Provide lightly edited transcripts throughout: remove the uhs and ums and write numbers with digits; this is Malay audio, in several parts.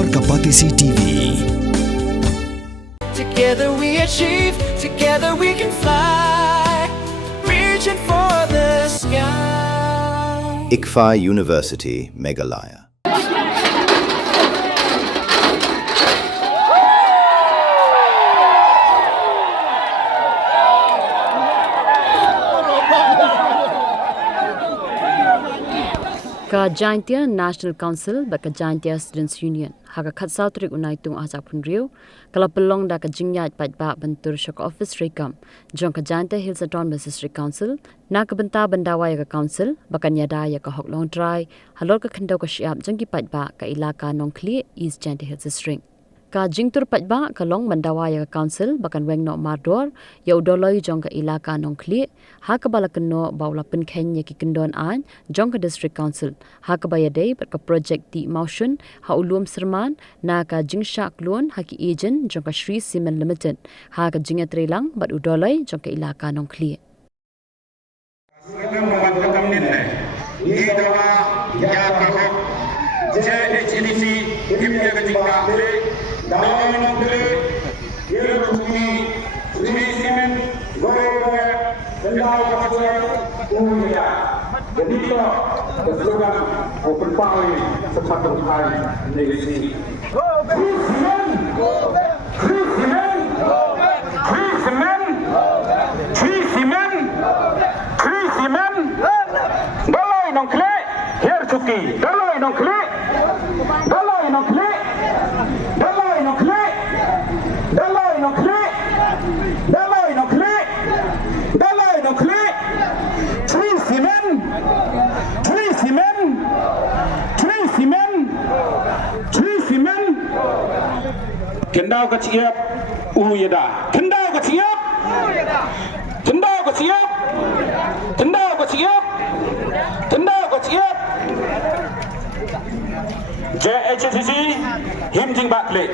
Explore Kapatisi TV. Together we achieve, together we can fly, reaching for the sky. ICFA University, Meghalaya. Ka Jaintia National Council baka Jaintia Students Union haga khatsau trik unai tung ajak pun riu kala pelong da ka jingyat Paidbah bentur syok Ophis rekam jong ka Jaintia Hills Autonomous District Council na ka benta bendawa ya ka council baka nyada ya ka hoklong try halor ka khandau ka syiap jong ki Paidbah ka Elaka Nongkhlieh East Jaintia Hills District ka jingtur Paidbah ka long bendawa ya ka council bakan weng no mardor ya udoloi jong ka Elaka Nongkhlieh ha ka balakno baula pen khenya ki kendon an jong ka district council ha ka bayade bat ka project ti motion ha ulum serman na ka jingsha klon ha ki agent jong ka Shri Cement Limited ha ka jinga trelang bat udoloi jong ka Elaka Nongkhlieh Jhadc himnya ketika Nongkhlieh ia berfungsi Shri Cement Bendau Kabupaten Umumnya. Jadi kita slogan Open Power sepatut hari negeri. Free Cement, Free Cement, Free Cement, Free Cement, Free Cement. Dalai Nongkhlieh, here cuki. Dalai Nongkhlieh, Dalai Nongkhlieh, Dalai Nongkhlieh, Dalai Nongkhlieh, Dalai Nongkhlieh, Dalai Nongkhlieh. Free Cement, Free Cement, Free Cement, Free Cement. Kendau ke siap, uyada. Kendau ke siap, kendau ke siap, kendau ke siap, kendau ke siap. Jhadc him jing bat le.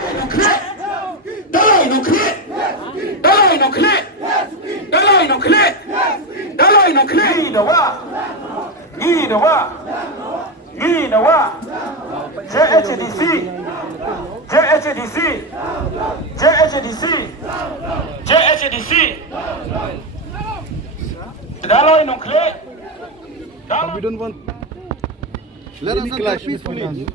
Dalai Nongkhlieh, Dalai Nongkhlieh, Dalai Nongkhlieh, Dalai Nongkhlieh. Ni da wa. Jhadc, Jhadc, Jhadc, Jhadc. Dalai Nongkhlieh. We don't want. Let us clash peacefully.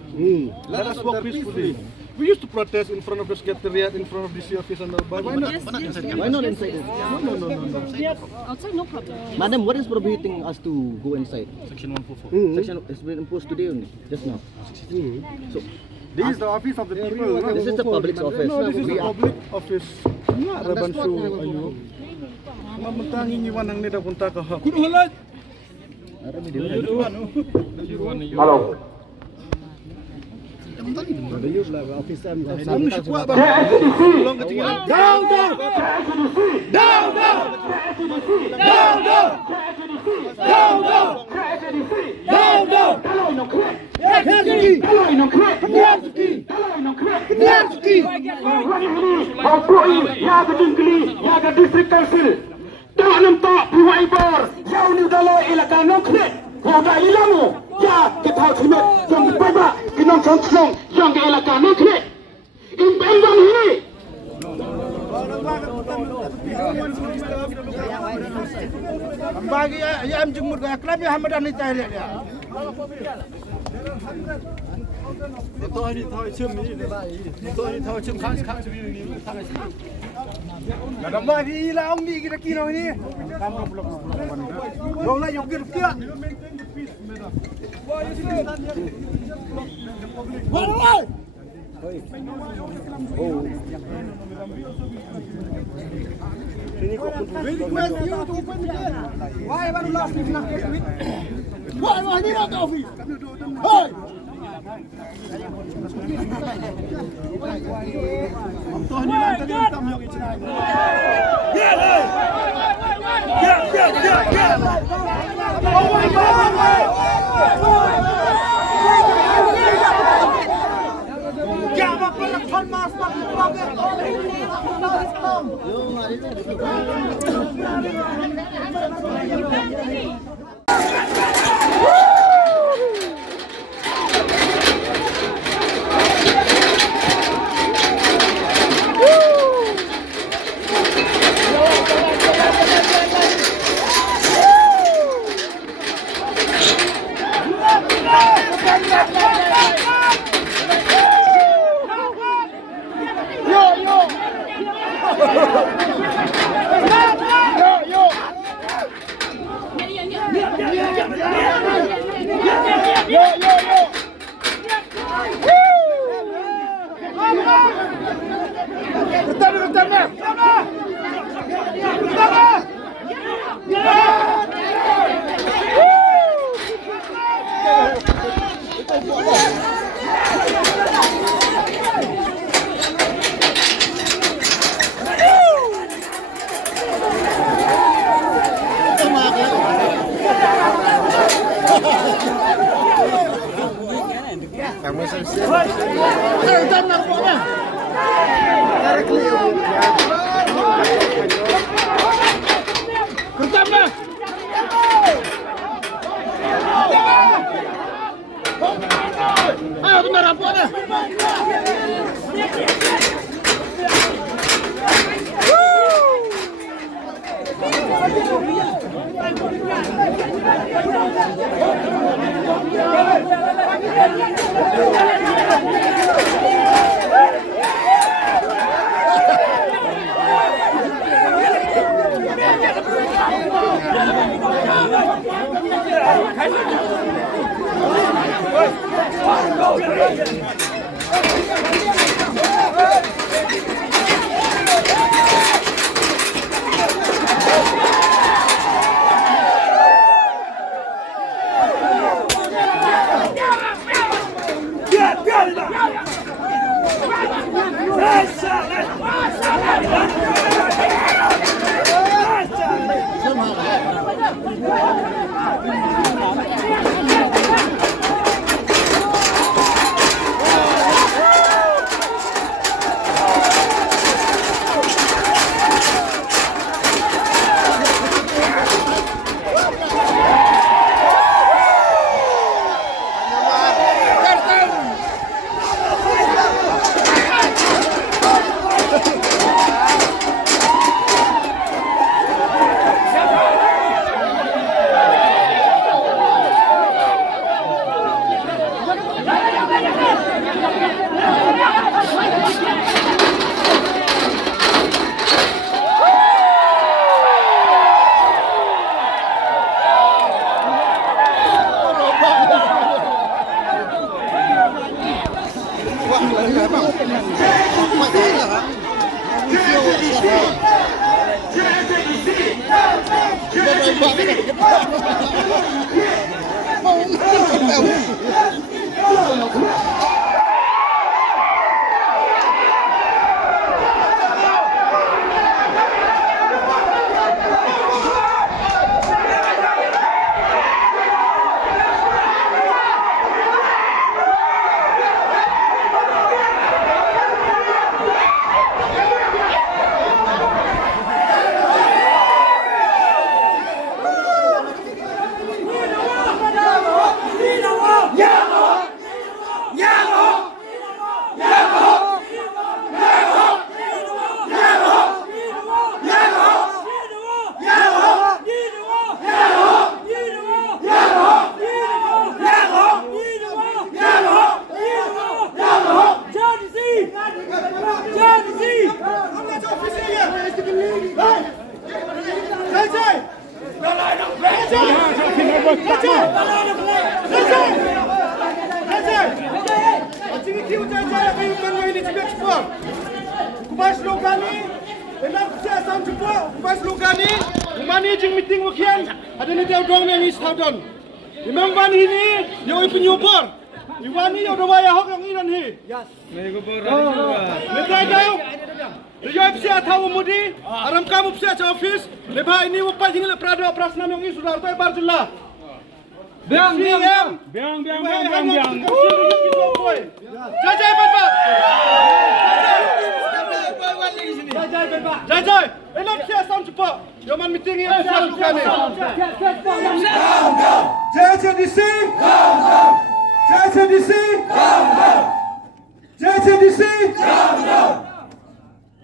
Let us walk peacefully. We used to protest in front of the secretariat, in front of the office, and why not? Why not inside it? No. Outside, no problem. Madam, what is prohibiting us to go inside? Section 144. Section has been imposed today only, just now. So, This is the office of the people. this is the public's office. No, this is the public office. Rabansu ayo. Mamentangin iwan ang nida punta ka ha. Kudu halat. Halo. Hoga ilamu ya kita khimet jong Paidbah kinong chong jong ke Elaka Nongkhlieh in bangam ini bagi ya am jumur ka klab ya hamadan ni cari dia. Itu ini tahu cium ni. Itu ini tahu cium khang sendiri ni khang sendiri. Kadang bagi ilah ong ni kita kira ini. Kamu belum. Jong lah yang kira. Woi. Oh. Sini kau pun. Request you to open the gate. Why have you lost me in the Why ni nak Ophis? Hey. Tuhan ni lantai dia tam yang icinai. Yeah. Oh my God. Jangan pelakon mas Ophis, lepas ini upai tinggal perada operasi yang ini sudah terbaik barjelah. Biang. Jajai Paidbah. Jajai. Enak saya sound cepat. Jaman meeting ini saya lakukan ni. JHDC.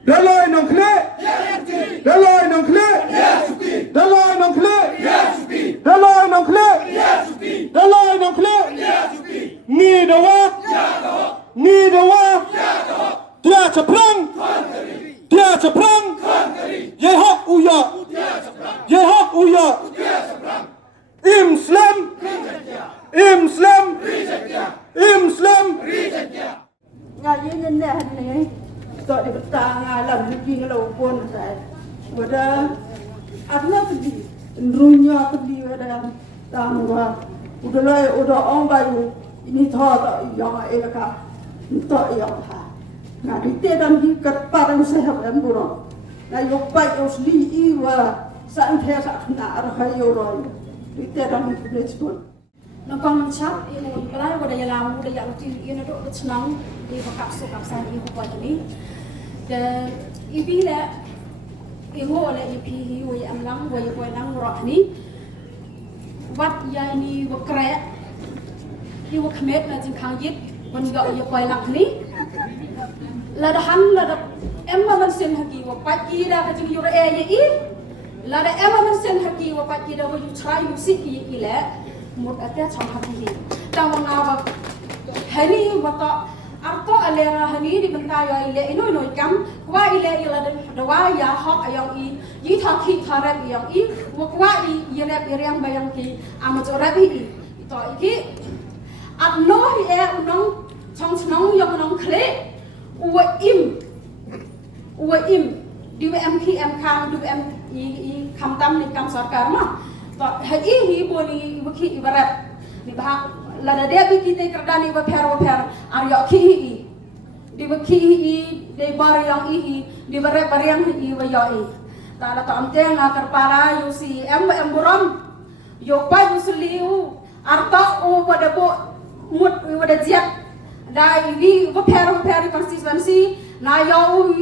Dalai Nongkhlieh. Dalai Nongkhlieh. Dalai Nongkhlieh. Dalai Nongkhlieh. Dalai Nongkhlieh. ni dawa dia ceprang ye hak uya Islam ngaji neneh ni tak dibetang alam lagi ngelau pun saya pada adna tadi runya tadi ada tangwa udah orang bayu ini thot yang elaka tak yang ha ngadi tedam di kerparang sehat dan buruk na yok pai osli iwa san the sa na arhayo roy tedam di blechpon Nongkong mencap, ini pelai pada yang dah yang ini dok senang di bakap kapsan ibu buat ini. Dan ibu le, ibu oleh ibu yang amlang, ibu yang roh ni. Wat yang ini ibu kerja, ibu kemet na jengkang yit, pun ibu ibu yang ni. Ladahan ladap, emma mensen haki ibu pagi dah kacang ibu ye. Ladap emma mensen haki ibu pagi dah ibu try musik ye le. Mut ada cakap ini. Tahu ngapa? Hari waktu arto alera hari di bentai ya ile ino ikam. Kuah ile ile doa ya hak ayam i thaki tharap ayam i. Kuah i ile yang bayang ki amat orang i. Itu iki. Abno hi unong senang yang Nongkhlieh. Uim. Di MK i kamtam ni kam sarkar mah. Hari ini boleh bukti ibarat di bahag lada dia bukti kerana ibu per Arya ki di bukti di bar yang di barat yang ibu yai. Tak ada tamteng kerpala yusi buram yopa yusliu arta pada mut pada Jhadc dah ini ibu per konstitusi na yau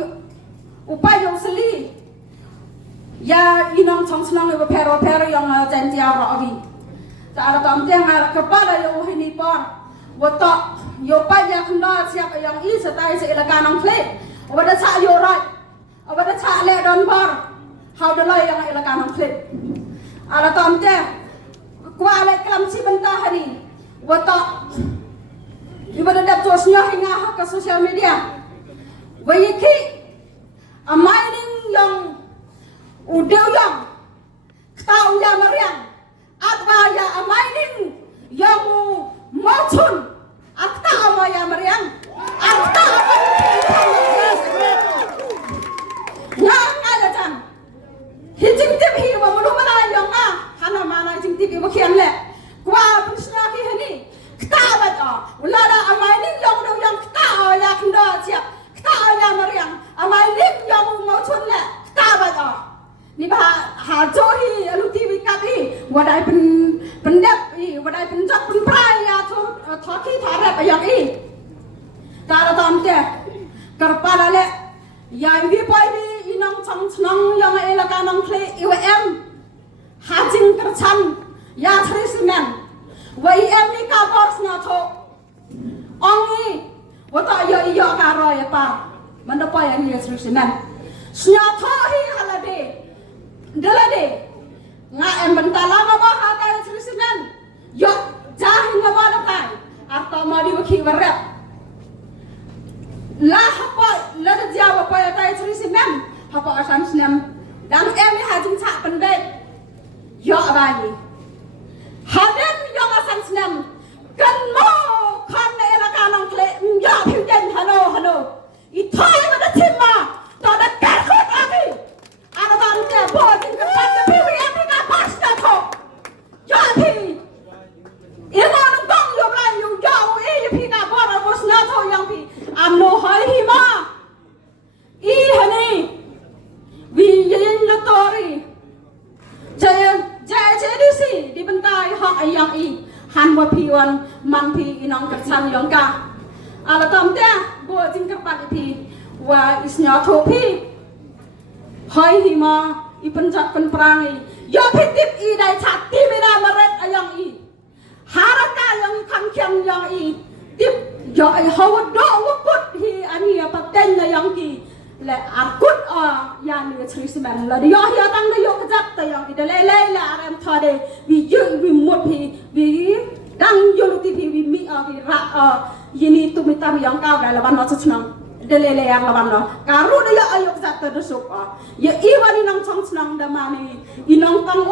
upaya yusli. Ya inang senang ibu per yang janji arabi. Tak ada tamteng kepala yang ini pun. Watak yopa yang kena siapa yang ini setai Elaka Nongkhlieh. Wada cak yorat, wada cak le don bar. How the lay yang Elaka Nongkhlieh. Ada tamteng kuala kelam si bentah hari. Watak ibu dah tosnya hingga ke sosial media. Wayiki mining yang udah yang tahu ya meriang atwa ya mining yang macun akta apa ya meriang akta apa ya ada jang hijing tip hi wa mulu mana yang hana mana hijing tip wa kian le kwa pusna ki hani kta ba ta ulada mining yang udah yang kta ya kenda siap kta ya meriang mining yang macun le kta ba ta ni bah hajohi alu TV kapi wadai pendap wadai penjat penprai ya tu thaki tharap yang tara tamte kerpala le ya ibi pai inang senang yang Elaka Nongkhlieh IWM hajing tercam ya trismen WM ni kabor sna tho ongi wata ya karo ya pa mandapa yang ya trismen sna tho hi halade Dalade, nga bentala ngaba hata trismen, yo jahi ngaba lakai, atau mau dibagi berat. Lah apa, lah dia apa ya tai trismen, apa asan senam, dan emi hajing cak pendek, yo abadi. Haden yo asan senam, kan mau kan Elaka Nongkhlieh, yo pinden halo, itai mana cima, tak ada Dkhot lagi. Ada tante buat tingkat lebih yang tidak pasti tu. Jadi, ini nongkong yang lain yang jauh ini pina buat apa senato yang pi amno hai hima. Ini, biyin letori. Jaya JDC dibentai hak yang han wapiwan mampi inong kersan yang ka. Ada tante buat tingkat pi wa isnya topi. Hai hima ipenjat penperangi ya pitip dai chati mena maret ayang haraka yang kamkiam yang tip ya hawodo wakut hi ani apa ten yang le akut ya ni trismen la dia ya tang yo kejat yang lele la aram thade bi jeng bi mut hi bi Dang yolu TV we mi yini tumitam yang kau dah lawan no senang. Delele yang lawan no. Karu dia ayok zat terdusuk. Ya iwan inang chong senang damani. Inang tang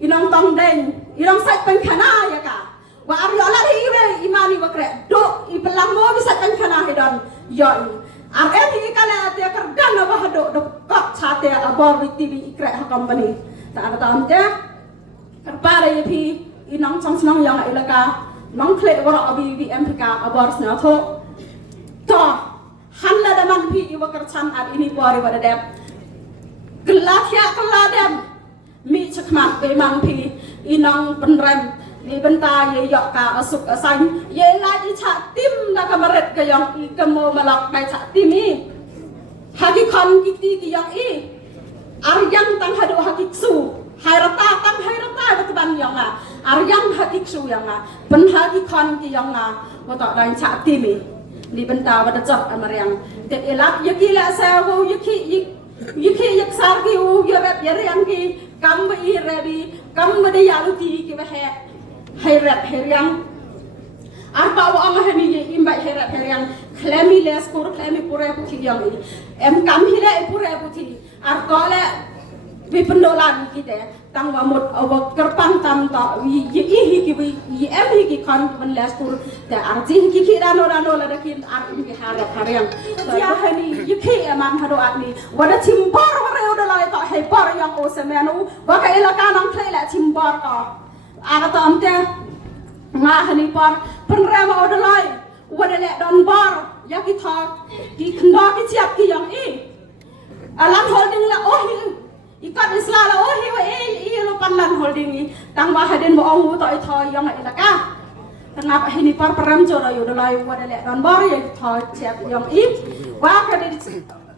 inang tang deng. Inang sat pengkana ya ka. Wa aryola hiwe imani wakre. Do ipelang mo bisa pengkana hidon. Yoi. Am ini kala dia kerdan apa do kok chate abor TV ikre company. Tak ada tahu dia. Kerpada ya pi inang chong senang yang Elaka. Nongkhlieh orang abi MPK abor senang tu. Toh hanla daman pi iwa kercan ad ini bori pada dem. Gelatya keladem. Mi cekmak bemang pi inang penrem. Ni benta ye yok ka asuk asan ye lagi cak tim dah kamaret ke yang i kemo melak bai cak tim i hagi kon kiti ki yang i aryang tang hadu hagi su hairata tang hairata betuban yang a aryang hagi su yang a pen hagi kon ki yang a watak dai cak tim i ni benta wada jok amaryang te elak yaki la sawo yaki yak sar ki u yarat yaryang ki kam i rebi kam de yalu ti ki bahe Hairat heriang arba wa ama hani ye imba hairat heriang klemi les kur klemi pure puti yang ini kam hile pure puti ar kole vi pendolan kita tang wa mot awa kerpang tam ta wi ye hi ki wi ye hi ki kan ban les kur ta ar ji ki ki rano la dakin ar in ki hairat heriang ya hani ye ki amang hado atni wada chimpor wa re oda lai ta hai por yang o semenu wa ka Elaka Nongkhlieh la chimpor ka Ada tahu ante ngah ni par penrama odalai wada le don bar ya kita ki kenda ki siap ki yang alam holding la ikat isla la wa lo panlan holding ni tang ba hadin bo ongu to ithoi yang Elaka tengah ini par peram jora odalai wada le don bar ya kita siap yang wa ka di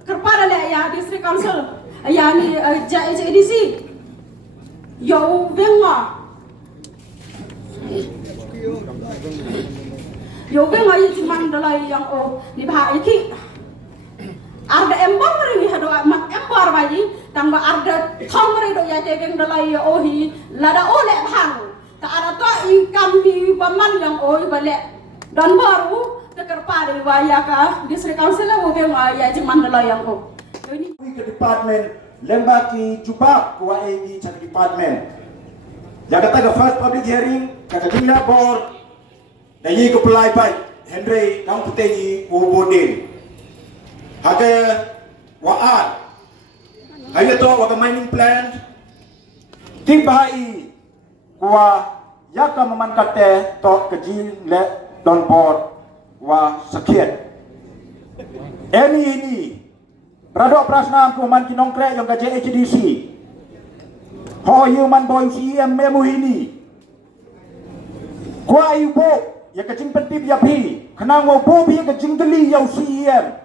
kerpada le ya district council ya ni JDC yo venga Yoga ngayi cuman dalai yang ni bahaya ki. Arda embor ni hado mak embor bayi, tangba arda thong mari do ya tegeng dalai hi lada ole bhang. Ta ada to income di baman yang bale dan baru tekar pare waya ka district council la woge ya cuman dalai yang Ini ke department lembaki jubak kuwa di cak department. Yang kata ke first public hearing kata tinggal board dan ye ke pelai bai Henry kang puteji ubodin haga waat hayo to wa mining plant ting bahai kuwa yaka memankate to keji le don board wa sekian ini Pradok prasna kuman Nongkhlieh yang ke JHDC Ho human boy CM memu ini. Kwa ibu ya kecing pentip ya pi. Kenang wo bo bi kecing geli ya CM.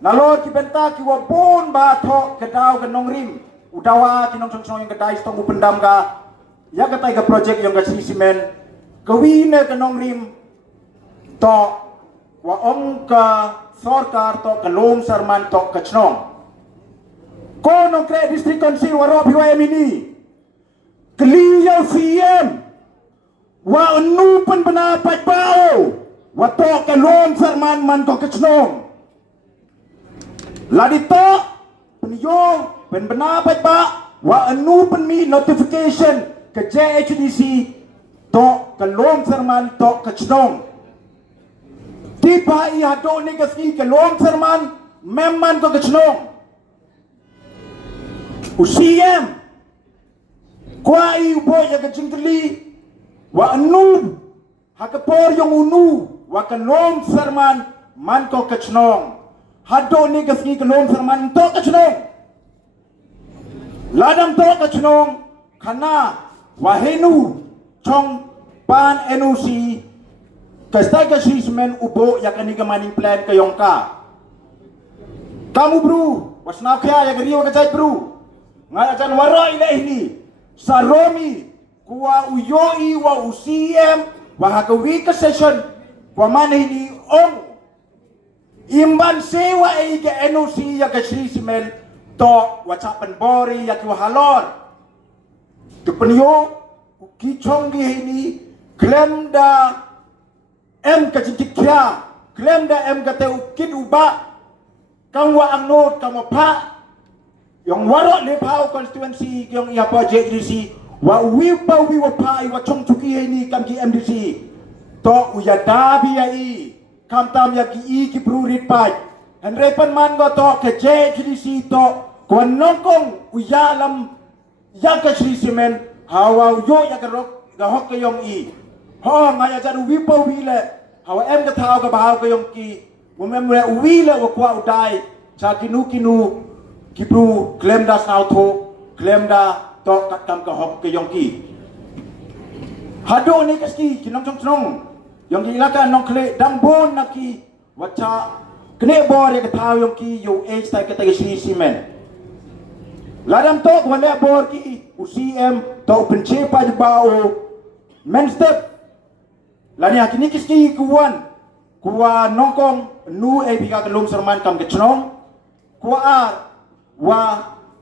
Nalo ki benta ki wo bon ba tho kedau ke nongrim. Udawa ki nong song yang kedai stong pendam ka. Ya ketai ke project yang ke simen. Kewine ke nongrim to wa om ka sorkar to ke lom sarman to ke chnong. Ko Nongkhlieh district council warop hiwayam ini Keliyau CM wa nupan benar Paidbah wa to kalon sarman man ko kecnong ladi to penyo pen benar Paidbah wa nupan mi notification ke JHDC to kalon sarman to kecnong tiba i hado ni kasi kalon sarman memman ko kecnong UCM kwa ibo ya kecingkeli wa anu hakapor yang unu wa kalom serman man ko kecnong hado ni kasi kalom serman to kecnong ladam to kecnong kana wa henu chong pan NOC kastai kasismen ubo ya kaniga mining plan kayong ka kamu bro wasna kaya ya gariwa kacai bro ngajan wara ila ini saromi kuwa uyoi wa UCM wa hakawi ka session wa mana ini imban sewa ke NOC ya ka sismen to wacapan bori ya ki halor tu penyo ki chongi ini klaim da em ka jingkit kya klaim da em ka te ukit uba kang wa angnot kang pa yang warok le pau constituency yang ia pa JDC wa wi wa pa wa chong chuki ni kam ki MDC to uya dabi ai kam tam ya ki ki prurit pai han repan man go to ke JDC to kon nongkong uya lam ya ka Sri Simen hawa yo ya ka rok ga hok ke yong i ho ngaya ja wi le hawa em ka thao ka bahau ka yong ki mo mem le wi le wa kwa udai cha kinu kipru klaim da sao tho klaim da to kat kam ka hok ke yong ki hado ni kaski kinong chong yong ki Elaka Nongkhlieh dang bon na ki wacha kne bor ya ka thao yong ki yo age tai ka tai Sri Simen ladam to wala bor ki UCM to penche Paidbah o men step lani akini kiski kuwan kuwa nongkong nu e biga kelum serman kam ke chnong kuwa wa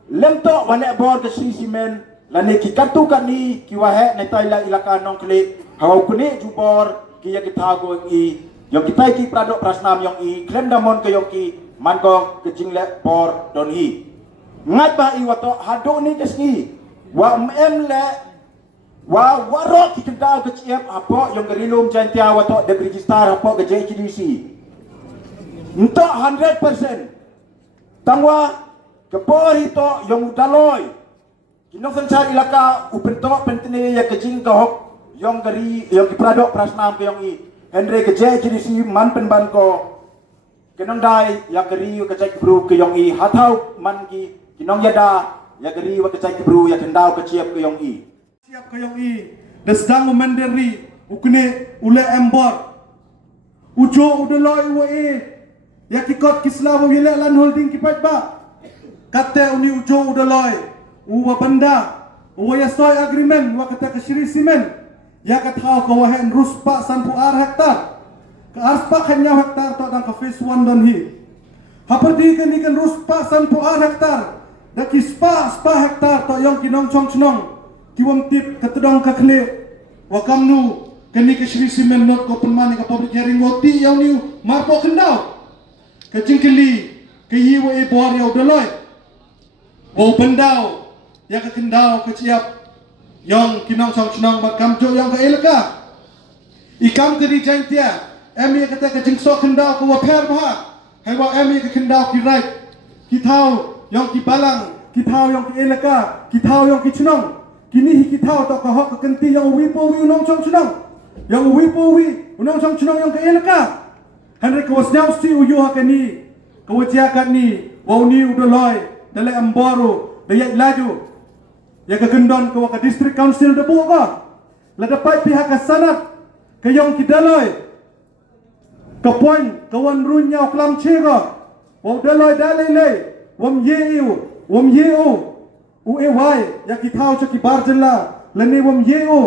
lemto wala bor ke Sri Simen lani ki kartu kani ki wa he ne taila Elaka Nongkhlieh haw kuni jubor ki ya kita go i yo kita ki pradok prasnam yong i klem damon ke yong ki man ko ke jingle por don hi ngat ba i wato hado ni keski wa em le wa warok ki kendau ke chiep apo yang gerilum jantia wato de register apo ke JDC untuk 100% tangwa ke por itu yang udaloi kinong sancar Elaka upentok pentene ya ke jing ke hok yang geri yang ki pradok prasnam ke yang i Henry ke JDC man penban ko kinong dai ya geri ke cek bru ke yang i hatau man ki kinong yada ya geri wa ke cek bru ya kendau ke chiep ke yang i siap ke yang i desdang mandiri ukne ule embor ujo udaloi wa e ya ki kot kislawo wile lan holding ki Paidbah kate uni ujo udaloi uwa benda uwa ya soy agreement wa kata ke Sri Simen ya ka thao ko wahen ruspa sanpu ar hektar ka arspa khanya hektar to dang ka phase 1 don hi haperdi kan ikan ruspa sanpu ar hektar da ki spa hektar to yong kinong chong chnong kiwam tip ka tedong ka khle wa kamnu kani ka Sri Simen not ko penmani ka public hearing ngoti yaw ni marpo kendau ka jingkeli ka yiwa e bor yaw doloi o pendau ya ka kendau ka ciap yang kinong chong chnong ba kam jo yang ka Elaka ikam ke rijantia emi kata ka jingso kendau ko wa Paidbah hai wa emi ka kendau ki right ki thau yang ki balang ki thau yang ki Elaka ki thau yang ki chnong kini ki thau to ka hok ka kenti yang wipo wi unong chong chnong yang wipo wi unong chong chnong yang ka Elaka henry ko wasnyau si uyu hakani ko wajia kan ni wa uni udoloi dale amboru dayat laju ya ke gendon ke waka district council debu ka la dapat pihak sanat ke yong kidaloi ke poin kawan runyau klam chega wa daloi dalele wam yeu u e wai ya ki thau cha ki barjala lani wam yeu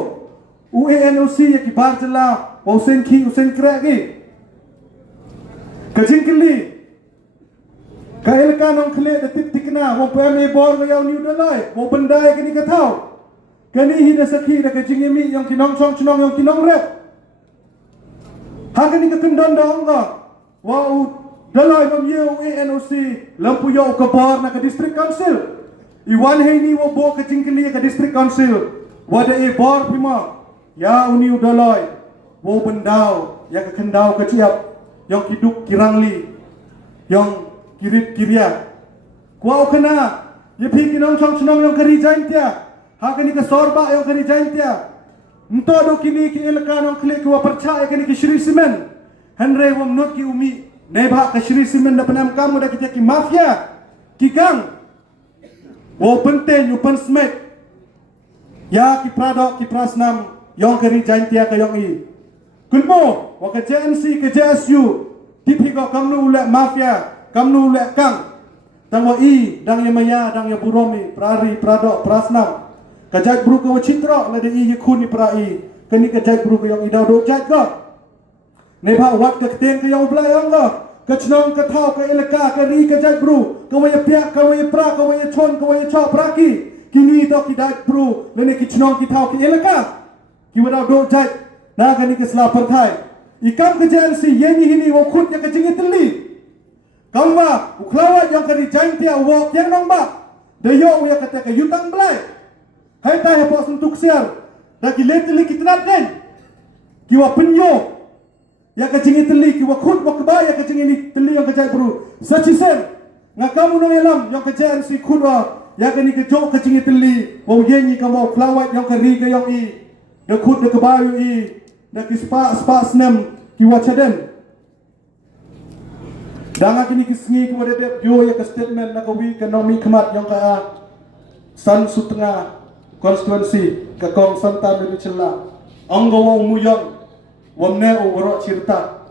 u e NOC ya ki barjala wa usen kragi ke jingkeli ka Elaka Nongkhlieh de tip tikna wo pme bor yaw ni dalai wo bendai kini ka thau kani hi de sakhi de ka jingemi yang kinong chong chnong yang kinong rep ha kani ka kendon dong ga wa u dalai bam ye NOC lampu yo ka bor na ka district council iwan he ni wo bo ka jingkeli ka district council wa de e bor pima ya uni dalai wo bendau ya ka kendau ka ciap yang kiduk kirangli yang kirit kiria kuau kena ye phi kinong chong chnong yang kari jaintia ha kani ka sorba yang kari jaintia mto do kini ki Elaka Nongkhlieh ku percaya kani ki Sri Simen henry wam not ki umi nei bha ka Sri Simen da penam kamu da kita ki mafia ki gang wo penten upan smek ya ki pradok ki prasnam yang kari jaintia ka yang i kunmo wa ka JNC ke JSU tipi ko kamnu ule mafia kamnu le kang tangwa i dang ya maya dang ya buromi prari pradok prasnam kajak bru ko citra la de i khuni prai kani kajak bru ko yang idau do jat ko ne bha wat ka ten ka yang blayang ko ka chnong ka thau ka Elaka ka ri kajak bru ka waya pia ka waya pra ka waya chon ka waya chok praki kini to ki dak bru le ne ki chnong ki thau ki Elaka ki wadau do jat na kani ke selapar thai ikam ke JNC yeni hini wo khut ya ke jingi teli kamwa uklawa yang kani jantia wo yang nong ba de yo ya kata ke yutang blai hai tai hapo suntuk siar da ki leteli kitnat den kiwa penyo ya ke jingi teli kiwa khut wo keba ya ke jingi ni teli yang ke jai bru sachisen ngakamu no elam yang ke JNC khudwa ya ke ni ke jok ke jingi teli wo yeni kamo uklawa yang ke ri ke yang i de khut de kebayu i da ki spa snem ki wachaden danga kini kisngi ko de yo ya ka statement na ko wi ekonomi khmat yang ka san sutanga constituency ka kong santa mi chilla anggo wong muyong wamne o woro chirta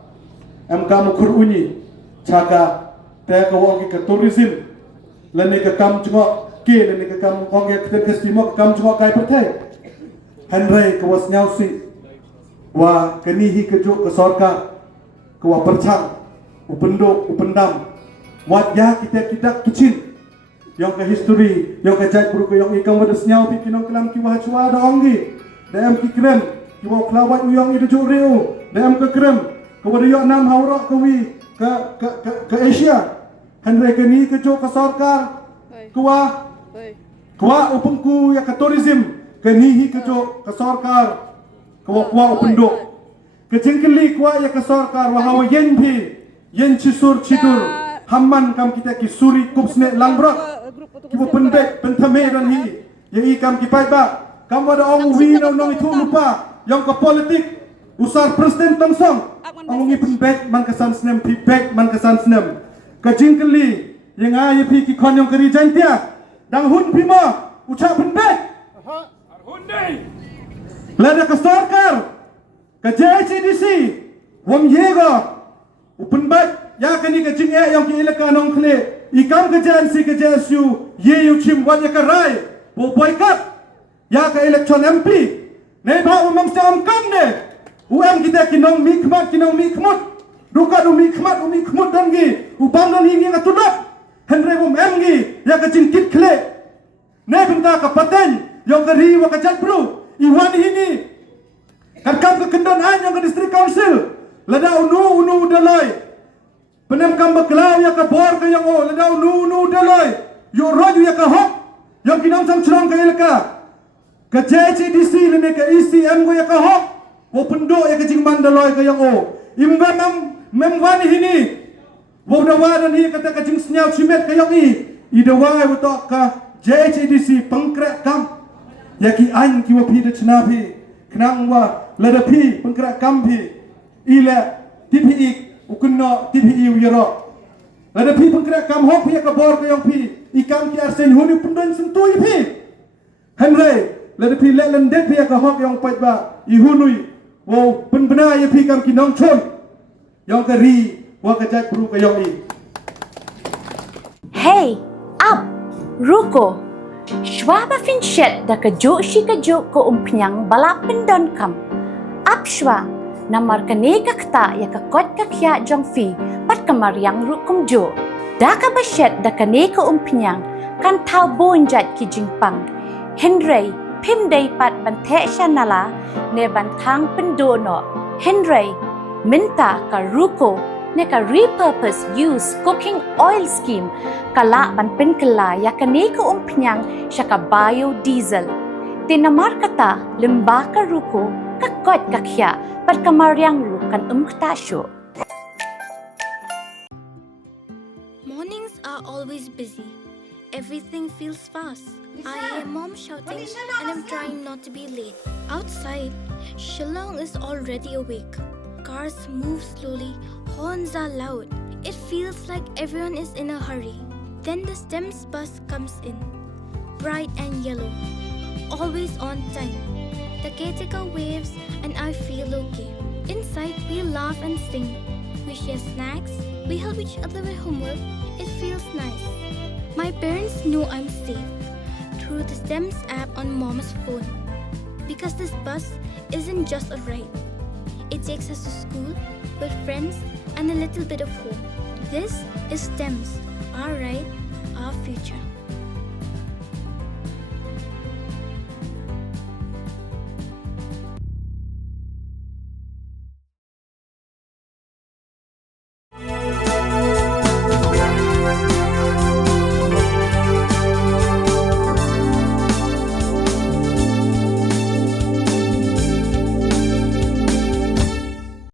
am ka mu khur uni chaka te ko wong ki tourism lani ka kam chungo ke lani ka kam kong ke testimo kam chungo kai perthai hanrai ko was nyausi wa kanihi kejuk ke sorka ke wa perchang upendo upendam wat ya kita kecil yang ke history yang ke jai puru ke yang ikam wadas nyau pi kinong kelam ki wa chua da ongi dam ki krem ki wa klawat uyong i dejuk reu dam ke krem ke wa yo nam haura ke wi ke Asia hanre kani kejuk ke sorka ke wa upengku ya ke tourism kanihi kejuk ke sorka kwa upendo kejengkeli kwa ya kesorkar wahawa yen phi yen chisur chidur hamman kam kita ki suri kupsne langbrak ki pendek pentame dan hi ya i kam ki Paidbah kam ada ong wi no itu lupa yang ke politik usar presiden tongsong ong ngi pendek man kesan snem phi bek man kesan snem kejengkeli yang ai phi ki kon yang keri jantia dang hun phi ma ucap pendek hun dei lada ke sorkar ke JCDC wam yega upen bat ya kani ke jing yang ki Elaka Nongkhlieh ikam ke JNC ke JSU ye yu chim wat ya ke rai bo boycott ya ke election MP ne ba umang sam kam ne UM kita kinong mikmat duka du mikmat dangi upam dan hingi ngatudap henre bom emgi ya ke jing kit khle ne benda ka paten yang ke ri wa ke jat bro Iwan ini Kakam ke kendon yang ke district council lada unu dalai penem kam beklau ya ke bor ke yang lada unu dalai yo roju ya ke hok yang kinong sang cerong ke Elaka ke JCDC lene ke ECM go ya ke hok wo pendo ya ke jingman dalai ke yang mem wani ini wo dawadan hi kata ke jing senyau cimet ke yang i dawai wo tok ke JCDC pengkrek kam yaki an ki wa pi de chna pi knang wa la da pi pengkra kam pi ila TPI ukunno TPI yero la da pi pengkra kam hok pi ka bor ko yong pi ikam ki arsen huni pundon sentui pi henre la da pi le len det pi ka hok yong Paidbah I hunui wo penbena ya pi kam ki nongchon yong ka ri wa ka jat bru ka yong I Hey up ruko Shwaba finchet da kejuk si kejuk ko umpiang balap pendon kam. Apshwa namar kaneka kta ya kakot kakya jong fi pat kamariang rukum jo. Da ka bashet da kaneka umpiang kan tau bonjat ki jingpang. Henry pim day pat bante shanala ne bantang pendono. Henry minta ka ruko ne ka repurpose use cooking oil scheme kala ban pen kala ya kani ko umpnyang siya ka biodiesel tinamar kata limba ka ruko kakot kakya pat kamaryang rukan umktasyo. Mornings are always busy. Everything feels fast. I hear mom shouting and I'm trying not to be late. Outside, Shillong is already awake. Cars move slowly, horns are loud. It feels like everyone is in a hurry. Then the STEMS bus comes in, bright and yellow, always on time. The caretaker waves and I feel okay. Inside, we laugh and sing. We share snacks, we help each other with homework. It feels nice. My parents know I'm safe through the STEMS app on mom's phone. Because this bus isn't just a ride. It takes us to school, with friends, and a little bit of hope. This is STEMS, our ride, our future.